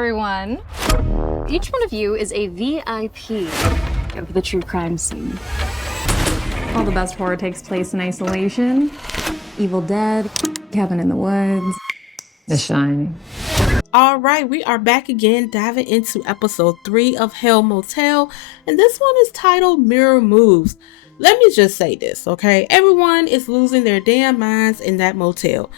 everyone. Each one of you is a VIP of the true crime scene. All the best horror takes place in isolation. Evil Dead, Cabin in the Woods, The Shining. All right, we are back again, diving into episode 3 of Hell Motel, and this one is titled Mirror Moves. Let me just say this, okay? Everyone is losing their damn minds in that motel,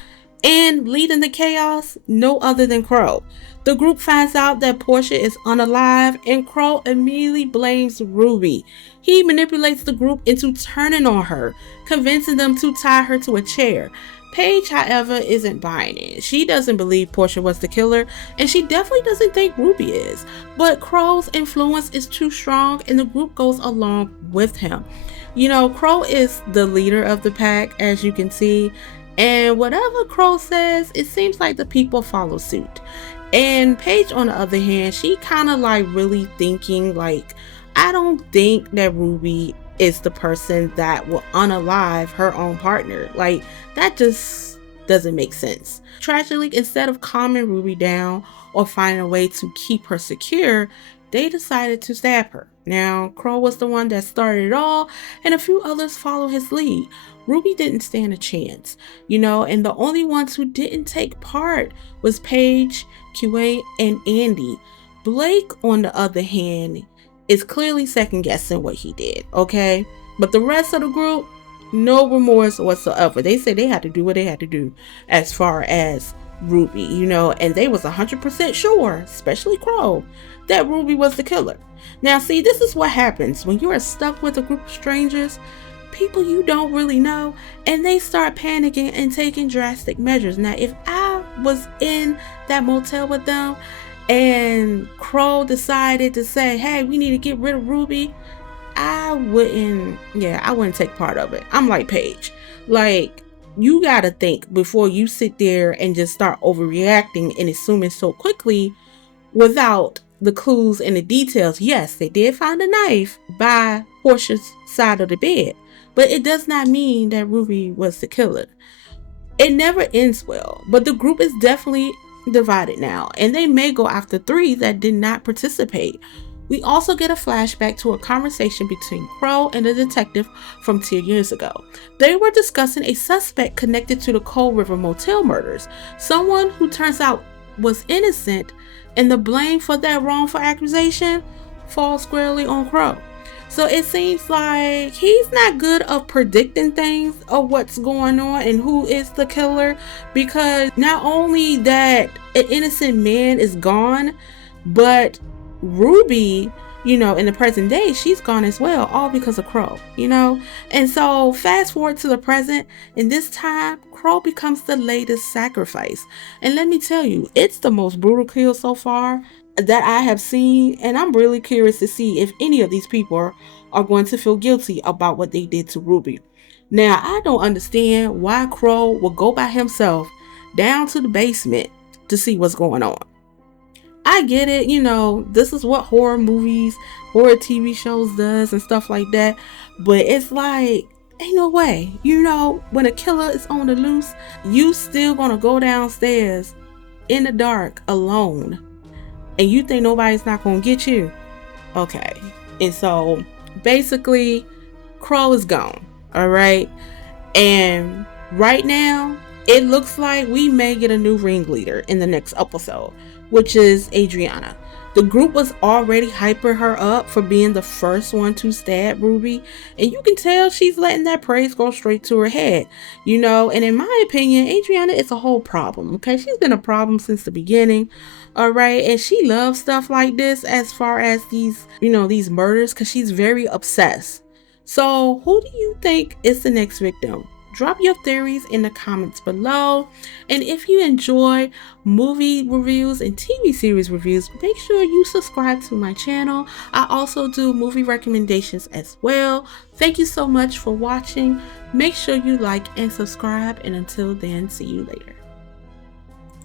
and leading the chaos, no other than Crow. The group finds out that Portia is unalive, and Crow immediately blames Ruby. He manipulates the group into turning on her, convincing them to tie her to a chair. Paige, however, isn't buying it. She doesn't believe Portia was the killer, and she definitely doesn't think Ruby is. But Crow's influence is too strong, and the group goes along with him. You know, Crow is the leader of the pack, as you can see, and whatever Crow says, it seems like the people follow suit. And Paige, on the other hand, she kind of like really thinking like, I don't think that Ruby is the person that will unalive her own partner. Like, that just doesn't make sense. Tragically, instead of calming Ruby down or finding a way to keep her secure, they decided to stab her. Now, Crow was the one that started it all, and a few others followed his lead. Ruby didn't stand a chance, you know, and the only ones who didn't take part was Paige, QA, and Andy. Blake, on the other hand, is clearly second guessing what he did, okay? But the rest of the group, no remorse whatsoever. They said they had to do what they had to do as far as Ruby, you know, and they was 100% sure, especially Crow, that Ruby was the killer. Now, see, this is what happens when you are stuck with a group of strangers, people you don't really know, and they start panicking and taking drastic measures. Now, if I was in that motel with them and Crow decided to say, hey, we need to get rid of Ruby, I wouldn't take part of it. I'm like Paige. Like, you gotta think before you sit there and just start overreacting and assuming so quickly without the clues and the details. Yes, they did find a knife by Portia's side of the bed, but it does not mean that Ruby was the killer. It never ends well, but the group is definitely divided now, and they may go after 3 that did not participate. We also get a flashback to a conversation between Crow and a detective from 10 years ago. They were discussing a suspect connected to the Cold River Motel murders, someone who turns out was innocent, and the blame for that wrongful accusation falls squarely on Crow. So it seems like he's not good of predicting things of what's going on and who is the killer, because not only that an innocent man is gone, but Ruby, you know, in the present day, she's gone as well, all because of Crow, you know. And so fast forward to the present, and this time Crow becomes the latest sacrifice. And let me tell you, it's the most brutal kill so far that I have seen, and I'm really curious to see if any of these people are going to feel guilty about what they did to Ruby. Now, I don't understand why Crow will go by himself down to the basement to see what's going on. I get it, you know, this is what horror movies, horror TV shows does and stuff like that, but it's like, ain't no way, you know, when a killer is on the loose, you still gonna go downstairs in the dark alone, and you think nobody's not gonna get you? Okay. And so basically Crow is gone, all right? And right now it looks like we may get a new ringleader in the next episode, which is Adriana. The group was already hyping her up for being the first one to stab Ruby, and you can tell she's letting that praise go straight to her head, you know. And in my opinion, Adriana is a whole problem, okay? She's been a problem since the beginning, all right? And she loves stuff like this as far as these, you know, these murders, because she's very obsessed. So who do you think is the next victim? Drop your theories in the comments below, and if you enjoy movie reviews and TV series reviews, make sure you subscribe to my channel. I also do movie recommendations as well. Thank you so much for watching. Make sure you like and subscribe, and until then, see you later.